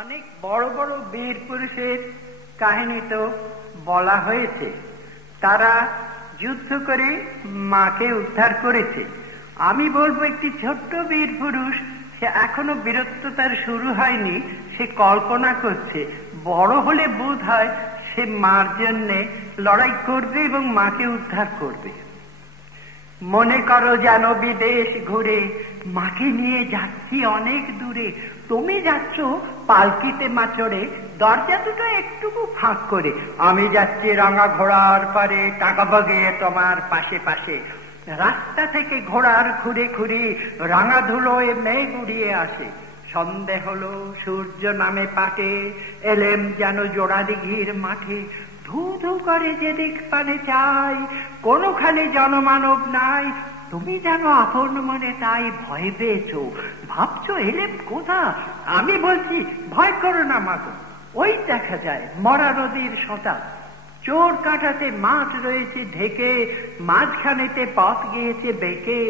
অনেক বড় বড় বীর পুরুষের কাহিনী তো বলা হয়েছে, তারা যুদ্ধ করে মাকে উদ্ধার করেছে। আমি বলবো একটি ছোট্ট বীর পুরুষ, সে এখনো বীরত্ব তার শুরু হয়নি, সে কল্পনা করছে বড় হলে বোধ হয় সে মার জন্যে লড়াই করবে এবং মাকে উদ্ধার করবে। মনে করো যেন বিদেশ ঘুরে মাকে নিয়ে যাচ্ছি অনেক দূরে, তুমি যাচ্ছ পালকিতে মা চড়ে, দরজা দুটো একটুকু ফাঁক করে, আমি যাচ্ছি রাঙা ঘোড়ার পারে, টাকা বাগিয়ে তোমার পাশে পাশে। রাস্তা থেকে ঘোড়ার খুঁড়ে খুঁড়ি রাঙা ধুলোয় মেঘ উড়িয়ে আসে। সন্ধে হলো, সূর্য নামে পাটে, এলেম যেন জোড়া দিঘির মাঠে। ধু ধু করে যেদিক পানে চাই, কোনোখানে জনমানব নাই, তুমি যেন আপন মনে তাই ভয় পেয়েছো, ভাবছো এলেম কোথা। আমি বলছি ভয় করো না মাগো, ওই দেখা যায় মরা নদীর সোঁতা, চোর কাটাতে মাঠ রয়েছে ঢেকে, মাঝখানেতে পথ গিয়েছে বেঁকে,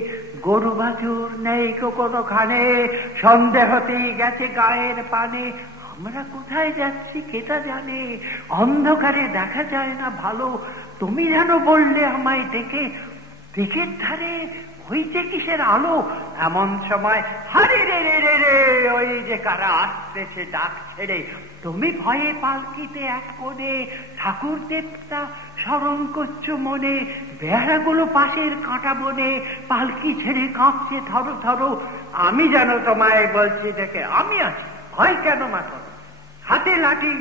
গরু বাছুর নেই কোনোখানে, সন্দেহতেই গেছে গায়ের পানে। আমরা কোথায় যাচ্ছি কেটা জানে, অন্ধকারে দেখা যায় না ভালো, তুমি যেন বললে আমায় ডেকে, দিকের ধারে হইছে কিসের আলো। এমন সময় হারে রে রে রে রে, ওই যে কারা আসতেছে ডাক ছেড়ে, তুমি ভয়ে পালকিতে এক কোণে, ঠাকুর দেবতা স্মরণ করছো মনে, বেড়াগুলো পাশের কাঁটা বনে, পালকি ছেড়ে কাঁপছে ধরো ধরো। আমি যেন তোমায় বলছি দেখে, আমি আছি, ভয় কেন মাথা, হাতে লাঠি,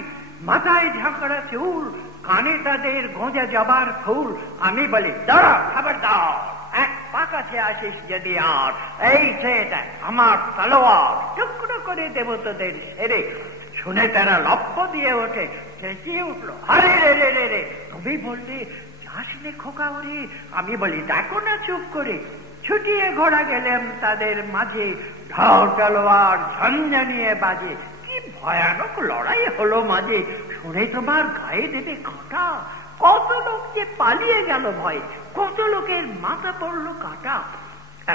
মাথায় ঝাঁকড়া চুল, কানে তাদের গোঁজা জবার ফুল। আমি বলি দাঁড়া, খাবার দাও, এক পা কাছে আসিস যদি আর, এই সেটা আমার তলোয়ার, টুকরো করে দেব তোদের সেরে। শুনে তারা লক্ষ দিয়ে ওঠে, চেঁচিয়ে উঠলো, আরে রে রে রে রে, তুমি বললে যাস নে খোকা ওরে। আমি বলি দেখো না চুপ করে। ছুটিয়ে ঘোড়া গেলাম তাদের মাঝে, ঢাল তলোয়ার ঝঞ্ঝানিয়ে বাজে, কি ভয়ানক লড়াই হলো মাঝে। শুনে তোমার গায়ে দেবে কাঁটা, কত লোক যে পালিয়ে গেল ভয়ে, কত লোকের মাথা পড়লো কাটা।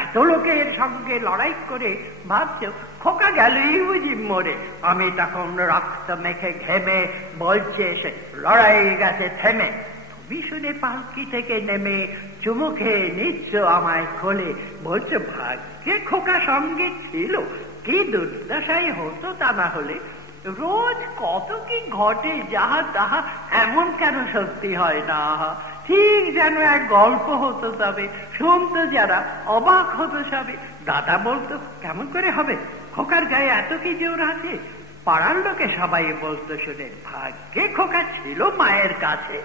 এত লোকের সঙ্গে লড়াই করে ভাবছ খোকা গেলই বুঝি মরে। আমি তখন রক্ত মেখে ঘেমে বলছে এসে, লড়াই গেছে থেমে। তুমি শুনে পালকি থেকে নেমে চুমু খেয়ে নিচ্ছ আমায় খোলে, বলছো ভাগ্যে খোকা সঙ্গে ছিল, কি দুর্দশাই হতো তা না হলে। রোজ কত কি ঘটে যাহা তাহা, এমন কেন সত্যি হয় না, ঠিক যেন এক গল্প হতো, তবে শুনতো যারা অবাক হতো সবে। দাদা বলতো কেমন করে হবে, খোকার গায়ে এত কি জোর আছে। পাড়ার লোকে সবাই বলতো শুনে, ভাগ্যে খোকা ছিল মায়ের কাছে।